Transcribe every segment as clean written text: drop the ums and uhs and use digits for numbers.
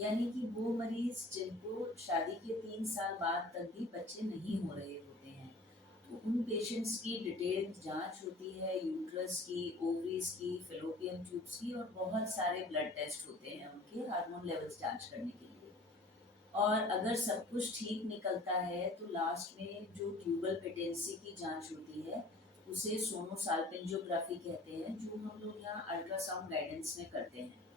यानी कि वो मरीज़ जिनको शादी के 3 साल बाद तक भी बच्चे नहीं हो रहे होते हैं, तो उन पेशेंट्स की डिटेल जाँच होती है, यूट्रस की, ओवरीज़ की, फैलोपियन ट्यूब्स की और बहुत सारे ब्लड टेस्ट होते हैं उनके हार्मोन लेवल्स जाँच करने के लिए। और अगर सब कुछ ठीक निकलता है तो लास्ट में जो ट्यूबल पेटेंसी की जाँच होती है, उसे सोनोसाल्पिंजियोग्राफी कहते हैं, जो हम लोग यहाँ अल्ट्रासाउंड गाइडेंस में करते हैं।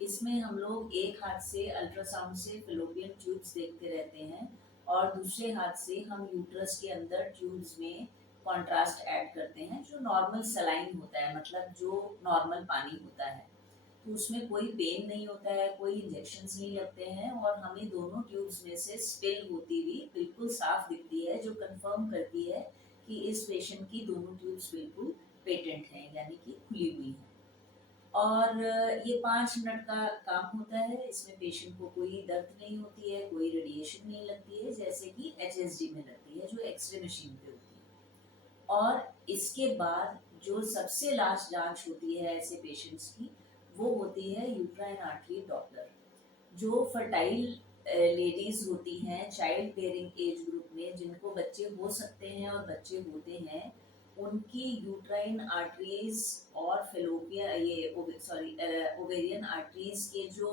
इसमें हम लोग एक हाथ से अल्ट्रासाउंड से फैलोपियन ट्यूब्स देखते रहते हैं और दूसरे हाथ से हम यूट्रस के अंदर ट्यूब्स में कॉन्ट्रास्ट ऐड करते हैं, जो नॉर्मल सलाइन होता है, मतलब जो नॉर्मल पानी होता है। तो उसमें कोई पेन नहीं होता है, कोई इंजेक्शंस नहीं लगते हैं और हमें दोनों ट्यूब्स में से स्पिल होती हुई बिल्कुल साफ दिखती है, जो कंफर्म करती है कि इस पेशेंट की दोनों ट्यूब्स बिल्कुल पेटेंट हैं, यानी कि खुली हुई हैं। और ये 5 मिनट का काम होता है, इसमें पेशेंट को कोई दर्द नहीं होती है, कोई रेडिएशन नहीं लगती है, जैसे कि एचएसडी में लगती है, जो एक्स-रे मशीन पे होती है। और इसके बाद जो सबसे लास्ट जाँच होती है ऐसे पेशेंट्स की, वो होती है यूट्राइन आर्टरी डॉपलर। जो फर्टाइल लेडीज़ होती हैं चाइल्ड बेयरिंग एज ग्रुप में, जिनको बच्चे हो सकते हैं और बच्चे होते हैं, उनकी यूट्राइन आर्टरीज़ और फैलोपिया ये ओवेरियन आर्टरीज़ के जो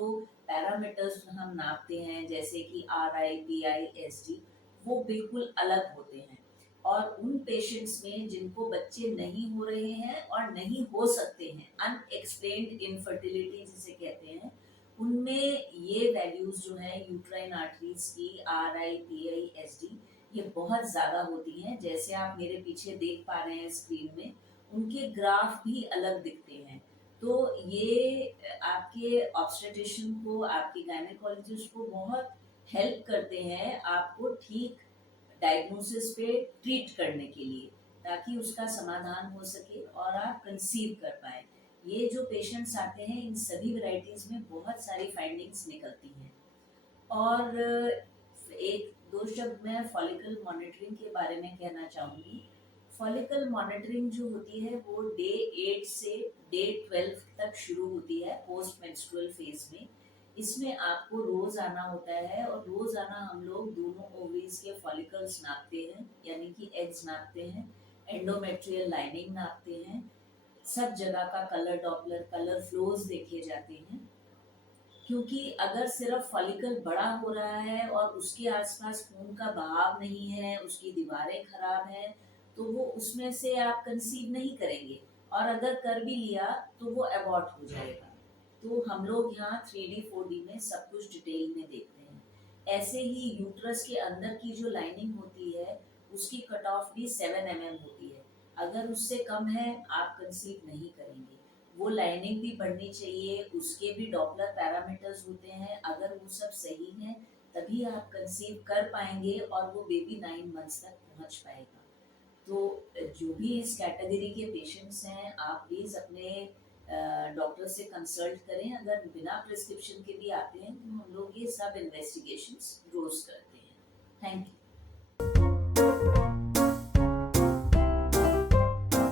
पैरामीटर्स हम नापते हैं, जैसे कि आरआई, पीआई, एसडी, वो बिल्कुल अलग होते हैं। और उन पेशेंट्स में जिनको बच्चे नहीं हो रहे हैं और नहीं हो सकते हैं, अनएक्सप्लेन्ड इनफर्टिलिटी जिसे कहते हैं, उनमें ये वैल्यूज़ जो हैं यूट्राइन आर्टरीज़ की आरआई, पीआई, एसडी, ये बहुत ज़्यादा होती हैं। जैसे आप मेरे पीछे देख पा रहे हैं स्क्रीन में, उनके ग्राफ भी अलग दिखते हैं। तो ये आपके ऑब्स्टेट्रिशियन को, आपके गायनेकोलॉजिस्ट को बहुत हेल्प करते हैं आपको ठीक डायग्नोसिस पे ट्रीट करने के लिए, ताकि उसका समाधान हो सके और आप कंसीव कर पाएँ। ये जो पेशेंट्स आते हैं, इन सभी वैराइटीज़ में बहुत सारी फाइंडिंग्स निकलती हैं। और एक 2 शब्द मैं फॉलिकल मॉनिटरिंग के बारे में कहना चाहूँगी। फॉलिकल मॉनिटरिंग जो होती है वो डे 8 से डे 12 तक शुरू होती है पोस्ट मेंस्ट्रुअल फेज़ में। इसमें आपको रोज़ आना होता है और रोज़ाना हम लोग दोनों ओवरीज़ के फॉलिकल्स नापते हैं, यानी कि एग्स नापते हैं, एंडोमेट्रियल लाइनिंग नापते हैं, सब जगह का कलर डॉपलर, कलर फ्लोज़ देखे जाते हैं। क्योंकि अगर सिर्फ फॉलिकल बड़ा हो रहा है और उसके आसपास खून का बहाव नहीं है, उसकी दीवारें खराब हैं, तो वो उसमें से आप कंसीव नहीं करेंगे और अगर कर भी लिया तो वो अबॉर्ट हो जाएगा। तो हम लोग यहाँ 3D 4D में सब कुछ डिटेल में देखते हैं। ऐसे ही यूट्रस के अंदर की जो लाइनिंग होती है, उसकी कट ऑफ भी 7 mm होती है। अगर उससे कम है, आप कंसीव नहीं करेंगे। वो लाइनिंग भी बढ़नी चाहिए, उसके भी डॉपलर पैरामीटर्स होते हैं, अगर वो सब सही हैं, तभी आप कंसीव कर पाएँगे और वो बेबी 9 मंथ्स तक पहुँच पाएगा। तो जो भी इस कैटेगरी के पेशेंट्स हैं, आप प्लीज़ अपने डॉक्टर से कंसल्ट करें। अगर बिना प्रिस्क्रिप्शन के भी आते हैं, तो हम लोग ये सब इन्वेस्टिगेशंस रोज़ करते हैं। Thank you.